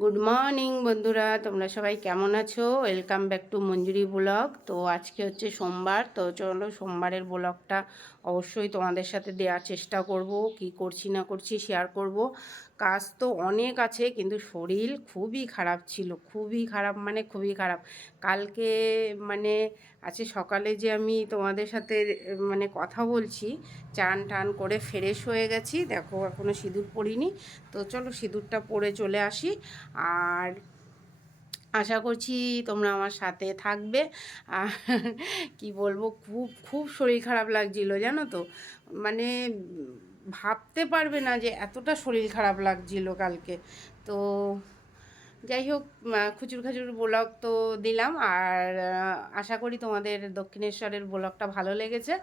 Good morning বন্ধুরা, তোমরা সবাই কেমন আছো? Welcome back to Manjuri blog তো আজকে হচ্ছে সোমবার, তো চলো সোমবারের ব্লগটা অবশ্যই তোমাদের সাথে দেওয়ার চেষ্টা করব। কি করছি না করছি শেয়ার করব। কাজ তো অনেক আছে, কিন্তু শরীর খুবই খারাপ ছিল, খুবই খারাপ মানে খুবই খারাপ। কালকে মানে আছে সকালে যে আমি তোমাদের সাথে মানে কথা বলছি, চান টান করে ফ্রেশ হয়ে গেছি, দেখো এখনও সিঁদুর পরিনি তো চলো সিঁদুরটা পরে চলে আসি। আর আশা করছি তোমরা আমার সাথে থাকবে। আর কি বলব, খুব খুব শরীর খারাপ লাগছিল, জানো তো? মানে ভাবতে পারবে না যে এতটা শরীর খারাপ লাগছিল কালকে। তো যাই হোক খুচুর খাচুর ব্লগ তো দিলাম আর আশা করি তোমাদের দক্ষিণেশ্বরের ব্লগটা ভালো লেগেছে।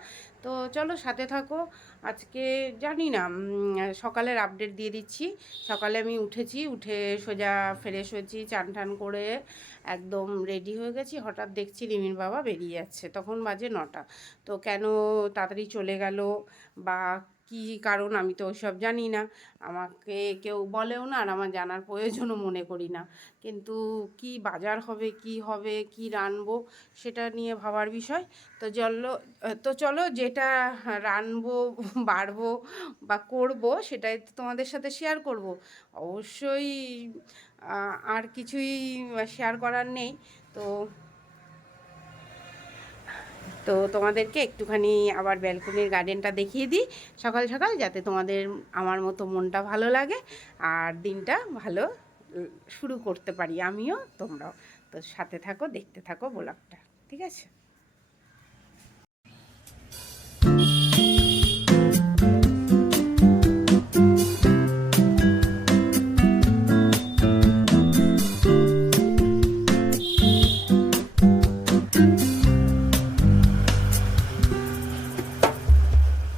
তো চলো সাথে থাকো। আজকে জানি না সকালের আপডেট দিয়ে দিচ্ছি। সকালে আমি উঠেছি, উঠে সোজা ফ্রেশ হয়েছি, চান টান করে একদম রেডি হয়ে গেছি। হঠাৎ দেখছি রিমির বাবা বেরিয়ে যাচ্ছে। তখন বাজে নটা। তো কেন তাড়াতাড়ি চলে গেল বা কি কারণ আমি তো ওইসব জানি না। আমাকে কেউ বলেও না আর আমার জানার প্রয়োজনও মনে করি না। কিন্তু কি বাজার হবে, কি হবে, কি রানবো সেটা নিয়ে ভাবার বিষয়। তো চলো তো চলো যেটা রানবো, বাড়বো বা করব সেটাই তো তোমাদের সাথে শেয়ার করব। অবশ্যই আর কিছুই শেয়ার করার নেই। তো তো তোমাদেরকে একটুখানি আবার ব্যালকনির গার্ডেনটা দেখিয়ে দিই। সকাল সকাল যাতে তোমাদের আমার মতো মনটা ভালো লাগে আর দিনটা ভালো শুরু করতে পারি। আমিও তোমরাও। তো সাথে থাকো, দেখতে থাকো ব্লগটা। ঠিক আছে?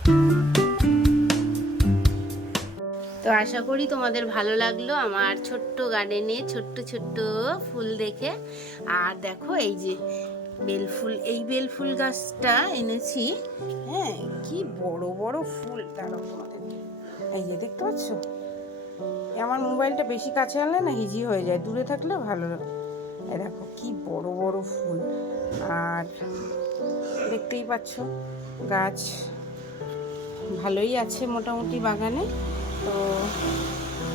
তো আশা করি তোমাদের ভালো লাগল আমার ছোট্ট গার্ডেনে ছোট্ট ছোট্ট ফুল দেখে। আর দেখো এই যে বেলফুল, এই বেলফুল গাছটা এনেছি। হ্যাঁ কি বড় বড় ফুল। দাঁড়াও তোমাদেরকে এই যে দেখতে পাচ্ছ? আমার মোবাইলটা বেশি কাছে আনলে না ইজি হয়ে যায়। দূরে থাকলে ভালো দেখো, কি বড় বড় ফুল। আর দেখতেই পাচ্ছ, গাছ ভালোই আছে মোটামুটি বাগানে। তো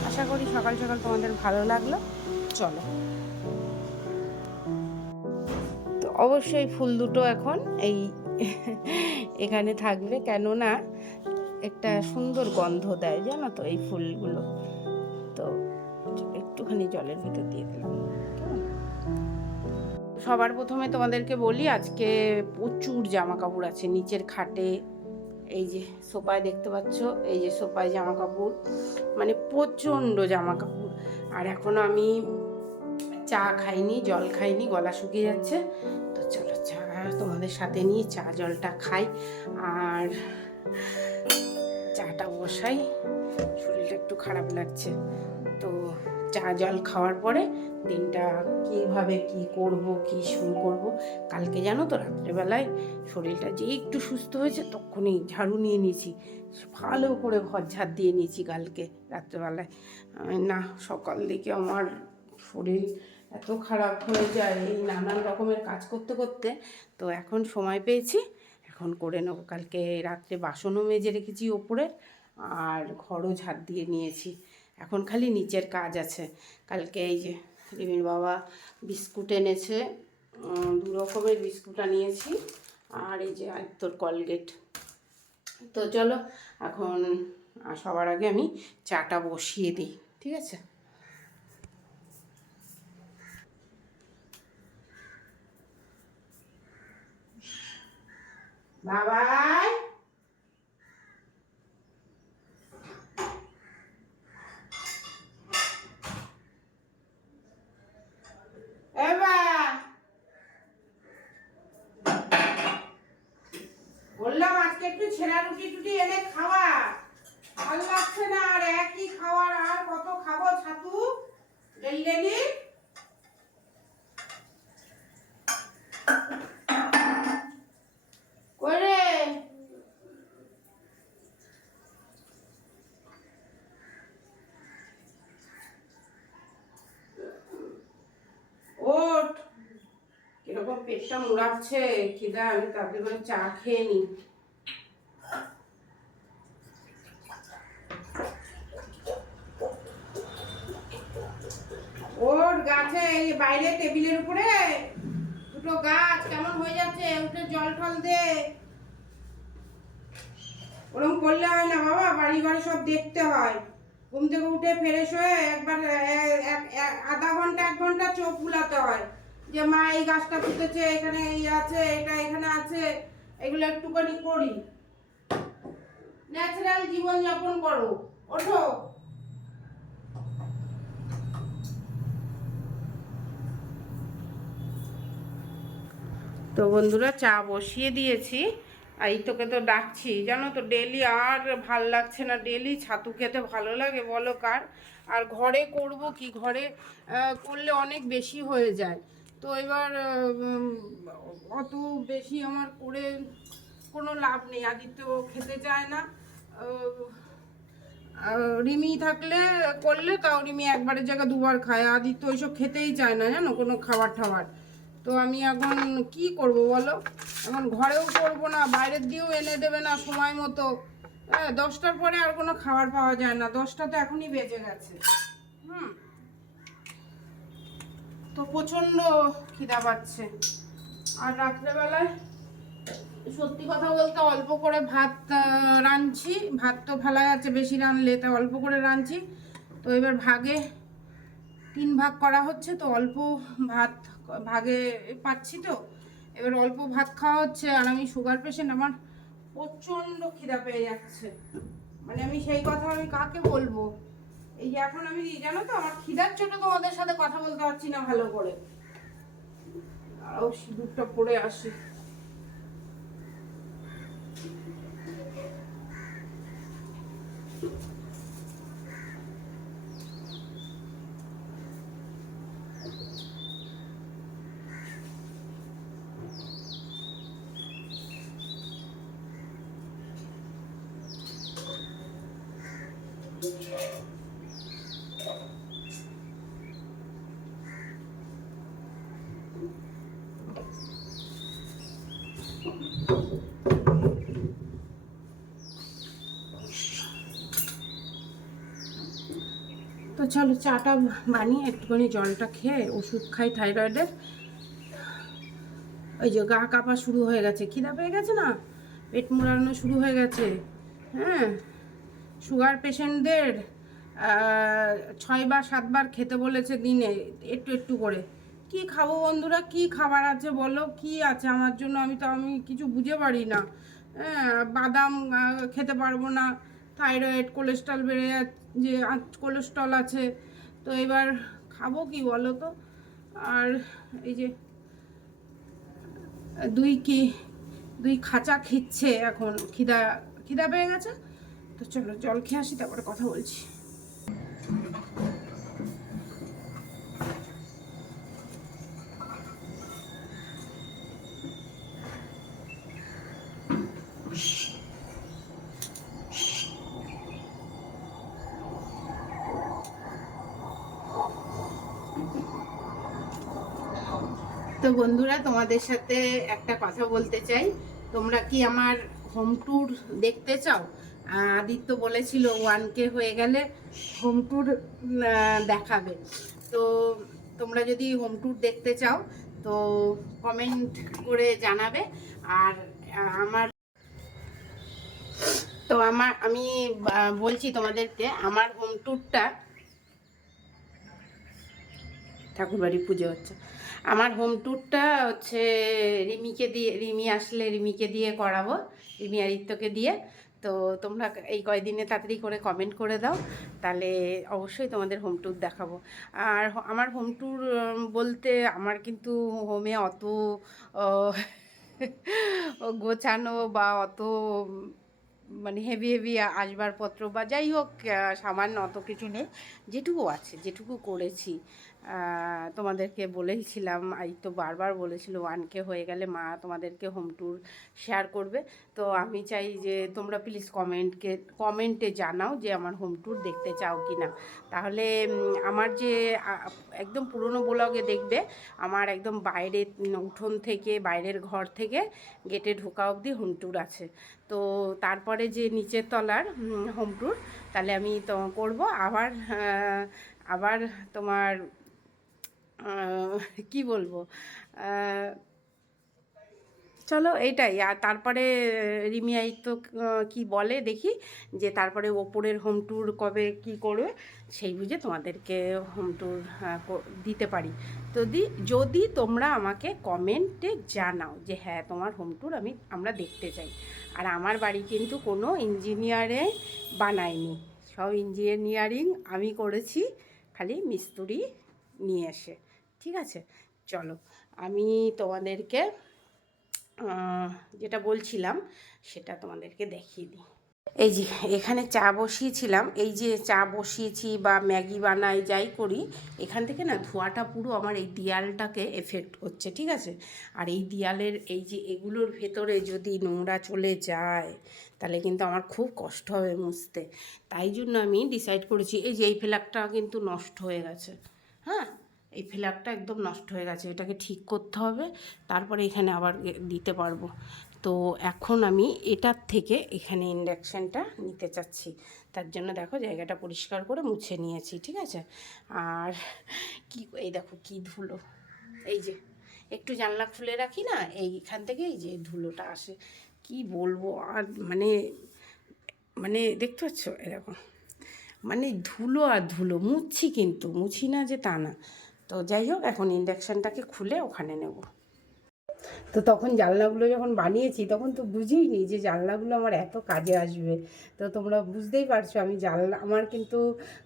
আশা করি সকাল সকাল তোমাদের ভালো লাগল। চলো। তো অবশ্যই ফুল দুটো এখন এই এখানে থাকবে। কেননা একটা সুন্দর গন্ধ দেয়, জানো তো, এই ফুলগুলো। তো একটুখানি জলের ভিতর দিয়ে দিলাম। সবার প্রথমে তোমাদেরকে বলি, আজকে প্রচুর জামা কাপড় আছে। নিচের খাটে এই যে সোপায় দেখতে পাচ্ছ, এই যে সোপায় জামা কাপড় মানে প্রচণ্ড জামা কাপড় আর এখনও আমি চা খাইনি, জল খাইনি, গলা শুকিয়ে যাচ্ছে। তো চলো চা, তোমাদের সাথে নিয়ে চা, জলটা খাই। আর চাটা বসাই, শরীরটা একটু খারাপ লাগছে। তো চা জল খাওয়ার পরে দিনটা কীভাবে কি করব, কি শুরু করব, কালকে জানো তো রাত্রেবেলায় শরীরটা যে একটু সুস্থ হয়েছে তখনই ঝাড়ু নিয়ে নিয়েছি, ভালো করে ঘর ঝাড় দিয়ে নিয়েছি কালকে রাত্রেবেলায়। না, সকাল দিকে আমার শরীর এত খারাপ হয়ে যায়, এই নানান রকমের কাজ করতে করতে, তো এখন সময় পেয়েছি, এখন করে নেব। কালকে রাত্রে বাসনও মেজে রেখেছি ওপরের আর ঘরও ঝাড় দিয়ে নিয়েছি। এখন খালি নিচের কাজ আছে। কালকে এই যে রিমির বাবা বিস্কুট এনেছে দু রকমের বিস্কুট আনিয়েছি, আর এই যে আয়ত্তর কলগেট। তো চলো, এখন সবার আগে আমি চাটা বসিয়ে দিই, ঠিক আছে? বাবাই বললাম আজকে একটু ছেঁড়া রুটি টুটি এনে খাওয়া ভালো লাগছে না আর একই খাওয়ার আর কত খাব ছাতু ডেলি ডেলি করে এরকম পেটটা মুড়াচ্ছে খিদা আমি তাতে করে চা খেয়ে নিই। ওর গাছে বাইরে টেবিলের উপরে, দুটো গাছ কেমন হয়ে যাচ্ছে, উঠে জল টল দে। ওরকম করলে হয় না বাবা, বাড়ি ঘরে সব দেখতে হয়। ঘুম থেকে উঠে ফ্রেশ হয়ে একবার এক- এক- আধা ঘণ্টা, এক ঘণ্টা চোখ বুলাতে হয়। যে মা, এই গাছটা পুঁতেছে, এখানে এই আছে, এটা এখানে আছে, এগুলো একটুখানি করি। ন্যাচারাল জীবনযাপন করো। ওঠো। তো বন্ধুরা, চা বসিয়ে দিয়েছি। এই তোকে তো ডাকছি। জানো তো, ডেলি আর ভালো লাগছে না। ডেলি ছাতু খেতে ভালো লাগে, বলো কার? আর ঘরে করব কি? ঘরে করলে অনেক বেশি হয়ে যায়। তো এবার অত বেশি আমার করে কোনো লাভ নেই। আদিত্য খেতে চায় না। রিমি থাকলে করলে, তাও রিমি একবারের জায়গায় দুবার খায়। আদিত্য ওইসব খেতেই চায় না, জানো? কোনো খাবার টাবার তো আমি এখন কি করব বলো? এখন ঘরেও করব না, বাইরের দিয়েও এনে দেবে না সময় মতো। হ্যাঁ দশটার পরে আর কোনো খাবার পাওয়া যায় না। দশটা তো এখনই বেজে গেছে। হুম। তো প্রচণ্ড খিদা পাচ্ছে। আর রাত্রেবেলায় সত্যি কথা বলতে অল্প করে ভাত রাঁধছি। ভাত তো ফেলা যাচ্ছে বেশি রানলে তা অল্প করে রাঁধছি। তো এবার ভাগে তিন ভাগ করা হচ্ছে, তো অল্প ভাত ভাগে পাচ্ছি তো। এবার অল্প ভাত খাওয়া হচ্ছে, আর আমি সুগার পেশেন্ট আমার প্রচণ্ড খিদা পেয়ে যাচ্ছে। মানে আমি সেই কথা আমি কাকে বলব? এই এখন আমি জানো তো, আমার খিদার চোটে তোমাদের সাথে কথা বলতে পারছি না ভালো করে। আরও সিঁদুরটা পরে আসি। তো চলো চাটা বানিয়ে একটুখানি জলটা খেয়ে ওষুধ খাই থাইরয়েডের। ওই যে গা কাঁপা শুরু হয়ে গেছে। খিদা পেয়ে গেছে না? পেট মোড়ানো শুরু হয়ে গেছে। হ্যাঁ? সুগার পেশেন্টদের ছয় বা সাতবার খেতে বলেছে দিনে, একটু একটু করে। কি খাব বন্ধুরা? কি খাবার আছে বলো? কি আছে? আমার জন্য আমি তো আমি কিছু বুঝে পারি না। হ্যাঁ বাদাম খেতে পারব না। থাইরয়েড কোলেস্ট্রল বেড়ে যাচ্ছে, যে কোলেস্ট্রল আছে, তো এবার খাব কি বলো তো? আর এই যে, দুই কি, দুই খাঁচা খিচ্ছে এখন, খিদা খিদা পেয়ে গেছে? তো চলো, জল খেয়ে আসি, তারপরে কথা বলছি। তো বন্ধুরা, তোমাদের সাথে একটা কথা বলতে চাই। তোমরা কি আমার হোম ট্যুর দেখতে চাও? আদিত্য বলেছিল ওয়ান কে হয়ে গেলে হোম ট্যুর দেখাবে। তো তোমরা যদি হোম ট্যুর দেখতে চাও, তো কমেন্ট করে জানাবে। আর আমার তো আমার, আমি বলছি তোমাদেরকে, আমার হোম ট্যুরটা ঠাকুরবাড়ি পুজো হচ্ছে। আমার হোম ট্যুরটা হচ্ছে রিমিকে দিয়ে, রিমি আসলে রিমিকে দিয়ে করাবো, রিমি আদিত্যকে দিয়ে। তো তোমরা এই কয়দিনে তাড়াতাড়ি করে কমেন্ট করে দাও, তাহলে অবশ্যই তোমাদের হোম ট্যুর দেখাবো। আর আমার হোম ট্যুর বলতে আমার কিন্তু হোমে অত গোছানো বা অত মানে হেভি হেভি আসবাবপত্র বা যাই হোক সামান্য অত কিছু নেই। যেটুকু আছে, যেটুকু করেছি। তোমাদেরকে বলেইছিলাম এই তো বারবার বলেছিল ওয়ানকে হয়ে গেলে মা তোমাদেরকে হোম ট্যুর শেয়ার করবে। তো আমি চাই যে তোমরা প্লিজ কমেন্টকে কমেন্টে জানাও যে আমার হোম ট্যুর দেখতে চাও কি না তাহলে আমার যে একদম পুরনো ব্লগে দেখবে, আমার একদম বাইরে উঠোন থেকে, বাইরের ঘর থেকে গেটে ঢোকা অবধি হোম ট্যুর আছে। তো তারপরে যে নিচের তলার হোম ট্যুর তাহলে আমি তো করব। আবার আবার তোমার কি বলব? চলো এইটাই। আর তারপরে রিমিয়াই তো কি বলে দেখি যে তারপরে ওপরের হোম ট্যুর কবে কি করবে সেই বুঝে তোমাদেরকে হোম ট্যুর দিতে পারি। তো দি যদি তোমরা আমাকে কমেন্টে জানাও যে হ্যাঁ তোমার হোম ট্যুর আমি, আমরা দেখতে চাই। আর আমার বাড়ি কিন্তু কোনো ইঞ্জিনিয়ারে বানায়নি। সব ইঞ্জিনিয়ারিং আমি করেছি, খালি মিস্ত্রি নিয়ে এসে। ঠিক আছে? চলো, আমি তোমাদেরকে যেটা বলছিলাম, সেটা তোমাদেরকে দেখিয়ে দিই। এই যে, এখানে চা বসিয়েছিলাম। এই যে চা বসিয়েছি বা ম্যাগি বানাই যাই করি, এখান থেকে না ধোঁয়াটা পুরো আমার এই দেয়ালটাকে এফেক্ট করছে, ঠিক আছে? আর এই দেয়ালের, এই যে এগুলোর ভেতরে যদি নোংরা চলে যায়, তাহলে কিন্তু আমার খুব কষ্ট হবে মুছতে। তাই জন্য আমি ডিসাইড করেছি, এই যে এই ফ্ল্যাগটা কিন্তু নষ্ট হয়ে গেছে। হ্যাঁ? এই ফ্ল্যাগটা একদম নষ্ট হয়ে গেছে, এটাকে ঠিক করতে হবে, তারপরে এখানে আবার দিতে পারব। তো এখন আমি এটার থেকে এখানে ইন্ডাকশানটা নিতে চাচ্ছি। তার জন্য দেখো জায়গাটা পরিষ্কার করে মুছে নিয়েছি, ঠিক আছে? আর কি, এই দেখো কি ধুলো। এই যে, একটু জানলা খুলে রাখি না, এইখান থেকে এই যে ধুলোটা আসে। কি বলব আর মানে মানে দেখতে পাচ্ছ? এরকম মানে ধুলো আর ধুলো, মুছছি কিন্তু, মুছি না যে তা না। তো যাই হোক, এখন ইন্ডাকশানটাকে খুলে ওখানে নেব। তো তখন জানলাগুলো যখন বানিয়েছি, তখন তো বুঝিনি যে জানলাগুলো আমার এত কাজে আসবে। তো তোমরা বুঝতেই পারছ, আমি জানলা, আমার কিন্তু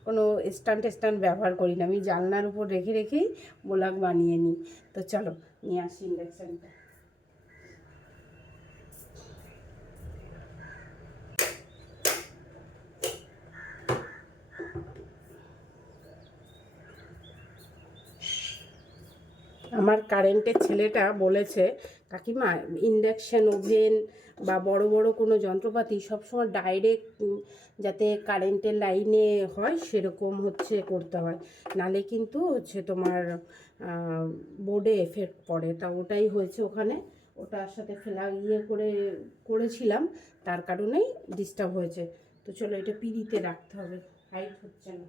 কোনো স্ট্যান্ড স্ট্যান্ড ব্যবহার করি না। আমি জানলার উপর রেখে রেখেই বোলাক বানিয়ে নিই। তো চলো, নিয়ে আসি ইন্ডাকশানটা। আমার কারেন্টের ছেলেটা বলেছে, কাকিমা ইন্ডাকশান ওভেন বা বড় বড় কোনো যন্ত্রপাতি সবসময় ডাইরেক্ট যাতে কারেন্টের লাইনে হয় সেরকম হচ্ছে করতে হয়। নালে কিন্তু হচ্ছে তোমার বোর্ডে এফেক্ট পড়ে। তা ওটাই হয়েছে ওখানে। ওটার সাথে ফেলা ইয়ে করে, করেছিলাম। তার কারণেই ডিস্টার্ব হয়েছে। তো চলো এটা পিড়িতে রাখতে হবে। হাইট হচ্ছে না।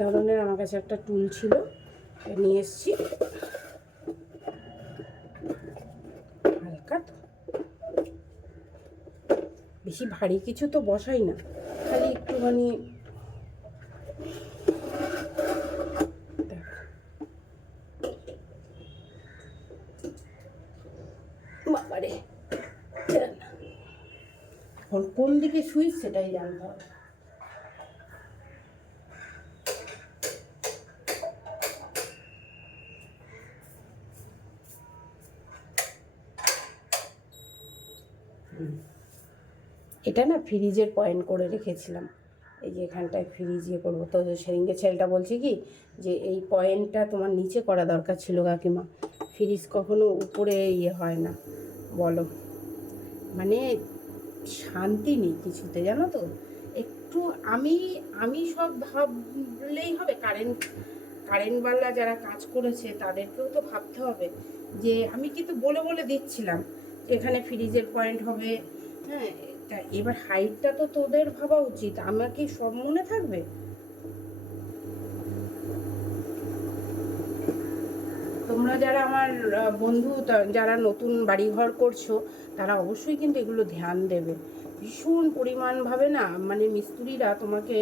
ধরনের আমার কাছে একটা টুল ছিল। নিয়ে এসেছি। হালকা তো। বেশি ভারী কিছু তো বসাই না। খালি একটুখানি। বাবারে। কোন দিকে সুইচ সেটাই জানতে হবে। এটা না ফ্রিজের পয়েন্ট করে রেখেছিলাম। এই যে এখানটায় ফ্রিজ ইয়ে করব। তো সেদিনকে ছেলেটা বলছে কি, যে এই পয়েন্টটা তোমার নিচে করা দরকার ছিল কাকিমা। ফ্রিজ কখনো উপরে ইয়ে হয় না, বলো। মানে শান্তি নেই কিছুতে, জানো তো? একটু আমি আমি সব ভাবলেই হবে। কারেন্ট কারেন্টওয়ালা যারা কাজ করেছে, তাদেরকেও তো ভাবতে হবে। যে আমি কিন্তু বলে বলে দিচ্ছিলাম যে এখানে ফ্রিজের পয়েন্ট হবে হ্যাঁ তা এবার হাইটটা তো তোদের ভাবা উচিত, আমার কি সব মনে থাকবে? তোমরা যারা আমার বন্ধু যারা নতুন বাড়িঘর করছ, তারা অবশ্যই কিন্তু এগুলো ধ্যান দেবে। ভীষণ পরিমাণভাবে না মানে মিস্ত্রিরা তোমাকে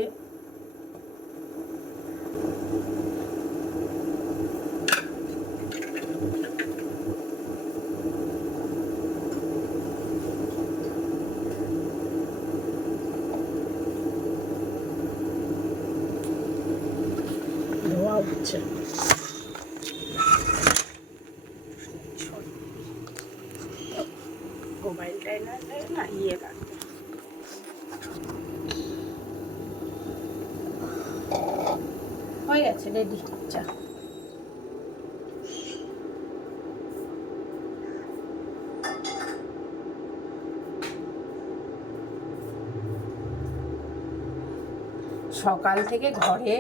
সকাল থেকে ঘরে,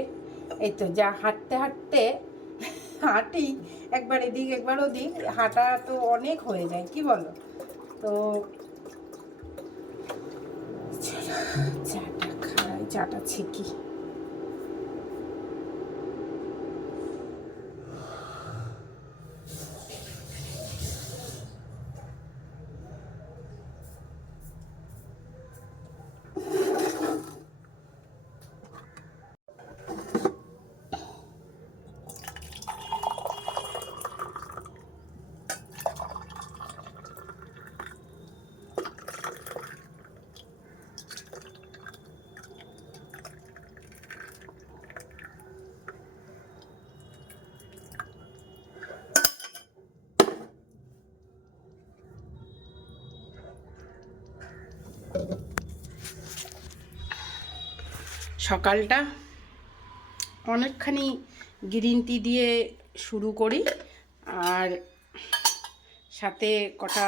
এই তো যা হাঁটতে হাঁটতে হাঁটি, একবার এদিক, একবার ওদিক, হাঁটা তো অনেক হয়ে যায়, কি বলো? তো খাই চাটা সকালটা অনেকখানি গ্রিন টি দিয়ে শুরু করি। আর সাথে কটা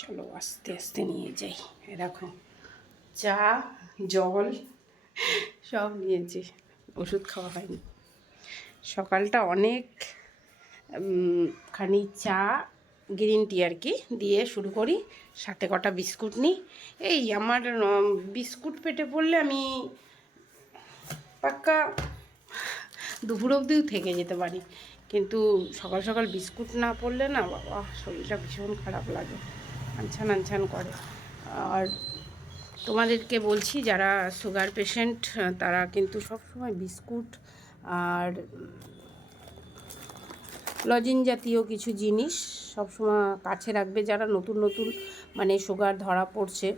চলো আস্তে আস্তে নিয়ে যাই। এরকম চা, জল সব নিয়েছি। ওষুধ খাওয়া হয়নি। সকালটা অনেক খানি চা গ্রিন টি আর কি দিয়ে শুরু করি। সাথে কটা বিস্কুট নিই। এই আমার বিস্কুট পেটে পড়লে আমি পাক্কা দুপুর অবধিও থেকে যেতে পারি। কিন্তু সকাল সকাল বিস্কুট না পড়লে না, বাবা, শরীরটা ভীষণ খারাপ লাগে। আনছান আনছান করে। আর তোমাদেরকে বলছি, যারা সুগার পেশেন্ট তারা কিন্তু সবসময় বিস্কুট আর লজিন জাতীয় কিছু জিনিস সবসময় কাছে রাখবে যারা নতুন নতুন মানে সুগার ধরা পড়ছে।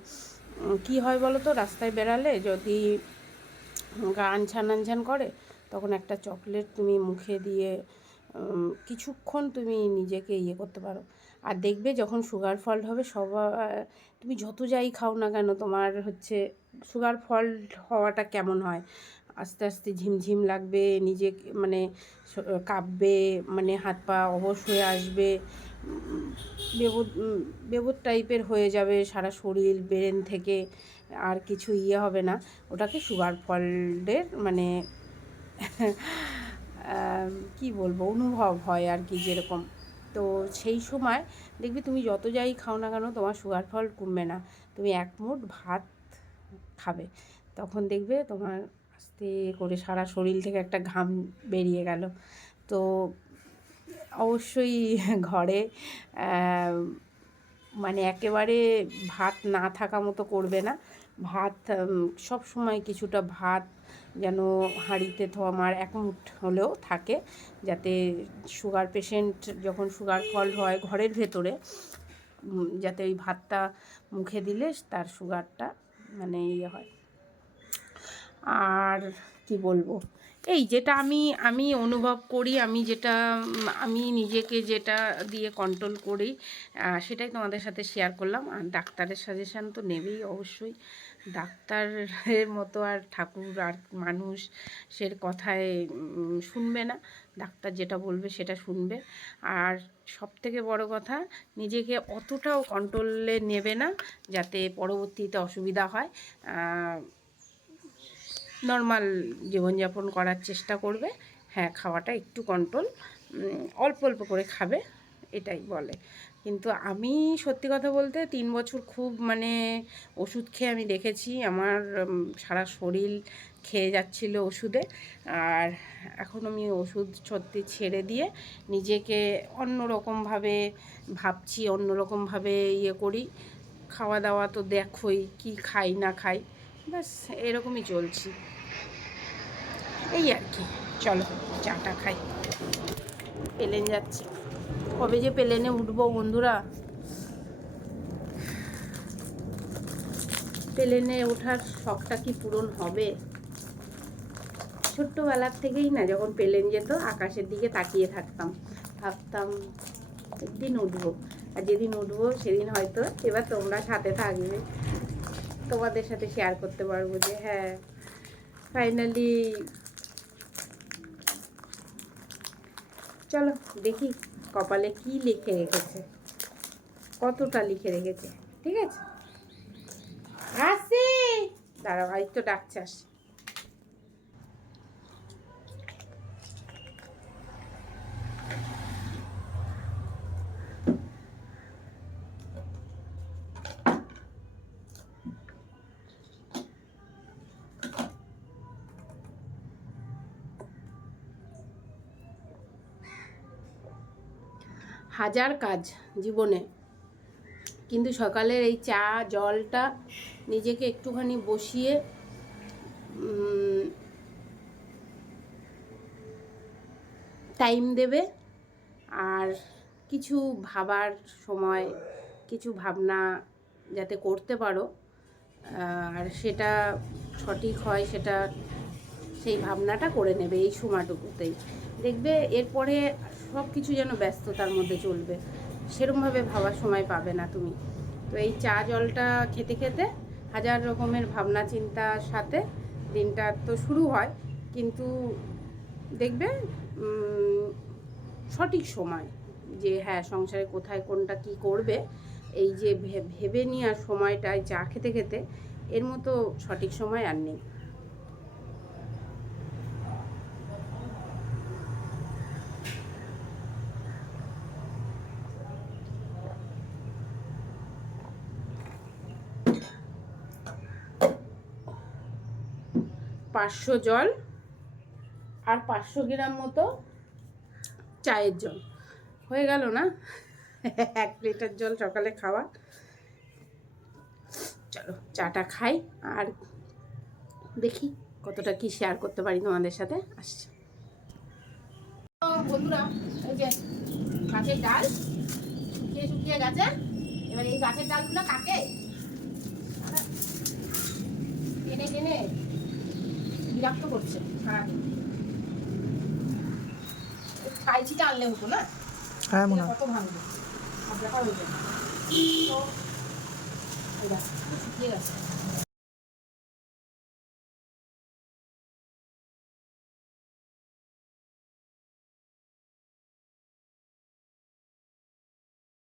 কি হয় বলো তো রাস্তায় বেরালে যদি গা আনছান আনছান করে, তখন একটা চকলেট তুমি মুখে দিয়ে কিছুক্ষণ তুমি নিজেকে ইয়ে করতে পারো। আর দেখবে যখন সুগার ফল্ট হবে সবার তুমি যত যাই খাও না কেন, তোমার হচ্ছে সুগার ফল্ট হওয়াটা কেমন হয়? আস্তে আস্তে ঝিমঝিম লাগবে নিজে মানে কাঁপবে মানে হাত পা অবশ হয়ে আসবে বেবুদ বেবুদ টাইপের হয়ে যাবে সারা শরীর, ব্রেন থেকে, আর কিছু ইয়ে হবে না। ওটাকে সুগার ফল্টের মানে কি বলব, অনুভব হয় আর কি যেরকম। তো সেই সময় দেখবে তুমি যত যাই খাও না কেন তোমার সুগার ফল কমবে না। তুমি এক মুঠ ভাত খাবে, তখন দেখবে তোমার আস্তে করে সারা শরীর থেকে একটা ঘাম বেরিয়ে গেল। তো অবশ্যই ঘরে মানে একেবারে ভাত না থাকা মতো করবে না। ভাত সব সময় কিছুটা ভাত যেন হাঁড়িতে তো আমার এক মুঠ হলেও থাকে, যাতে সুগার পেশেন্ট যখন সুগার ফল হয় ঘরের ভেতরে যাতে ওই ভাতটা মুখে দিলে তার সুগারটা মানে ইয়ে হয়। আর কি বলব? এই যেটা আমি আমি অনুভব করি, আমি যেটা, আমি নিজেকে যেটা দিয়ে কন্ট্রোল করি সেটাই তোমাদের সাথে শেয়ার করলাম। আর ডাক্তারের সাজেশান তো নেবেই অবশ্যই। ডাক্তারের মতো আর ঠাকুর আর মানুষ সের কথায় শুনবে না। ডাক্তার যেটা বলবে সেটা শুনবে। আর সব থেকে বড় কথা, নিজেকে অতটাও কন্ট্রোলে নেবে না, যাতে পরবর্তীতে অসুবিধা হয়। নর্মাল জীবনযাপন করার চেষ্টা করবে। হ্যাঁ খাওয়াটা একটু কন্ট্রোল অল্প অল্প করে খাবে, এটাই বলে। কিন্তু আমি সত্যি কথা বলতে তিন বছর খুব মানে ওষুধ খেয়ে আমি দেখেছি, আমার সারা শরীর খেয়ে যাচ্ছিল ওষুধে। আর এখন আমি ওষুধ সত্যি ছেড়ে দিয়ে নিজেকে অন্য রকমভাবে ভাবছি অন্য রকমভাবে ইয়ে করি। খাওয়া দাওয়া তো দেখোই কি খাই, না খাই। ব্যাস, এরকমই চলছি। এই আর কি, চলো, চাটা খাই। প্লেন যাচ্ছে। কবে যে প্লেনে উঠবো বন্ধুরা? প্লেনে ওঠার শখটা কি পূরণ হবে? ছোট্টবেলার থেকেই না, যখন প্লেন যেত, আকাশের দিকে তাকিয়ে থাকতাম। ভাবতাম, একদিন উঠবো। আর যেদিন উঠবো, সেদিন হয়তো এবার তোমরা সাথে থাকবে। তোমাদের সাথে শেয়ার করতে পারব যে হ্যাঁ ফাইনালি চলো দেখি কপালে কি লিখে রেখেছে, কতটা লিখে রেখেছে, ঠিক আছে? আসি দাঁড়াও আই তো ডাকছে আসি হাজার কাজ জীবনে। কিন্তু সকালের এই চা, জলটা নিজেকে একটুখানি বসিয়ে টাইম দেবে আর কিছু ভাবার সময়, কিছু ভাবনা যাতে করতে পারো, আর সেটা সঠিক হয় সেটা সেই ভাবনাটা করে নেবে এই সময়টুকুতেই। দেখবে এরপরে সব কিছু যেন ব্যস্ততার মধ্যে চলবে। সেরমভাবে ভাবার সময় পাবে না তুমি। তো এই চা জলটা খেতে খেতে হাজার রকমের ভাবনা চিন্তার সাথে দিনটা তো শুরু হয়, কিন্তু দেখবে সঠিক সময় যে হ্যাঁ সংসারে কোথায় কোনটা কি করবে, এই যে ভেবে নেওয়ার সময়টায় চা খেতে খেতে এর মতো সঠিক সময় আর নেই। পাঁচশো জল আর পাঁচশো গ্রাম মতো চায়ের জল। হয়ে গেল না? এক লিটার জল সকালে খাওয়া। চলো, চাটা খাই আর দেখি কতটা কি শেয়ার করতে পারি তোমাদের সাথে। আসছি। বন্ধুরা, এই যে গাছের ডাল, শুকিয়ে শুকিয়ে গেছে। এবার এই গাছের ডালগুলো কাকে? টেনে টেনে বিরক্ত করছে। সারাদিন আনলে হতো না? হ্যাঁ মনে। কত ভাঙবে? সব দেখা হয়ে যাবে। তো শুকিয়ে গেছে।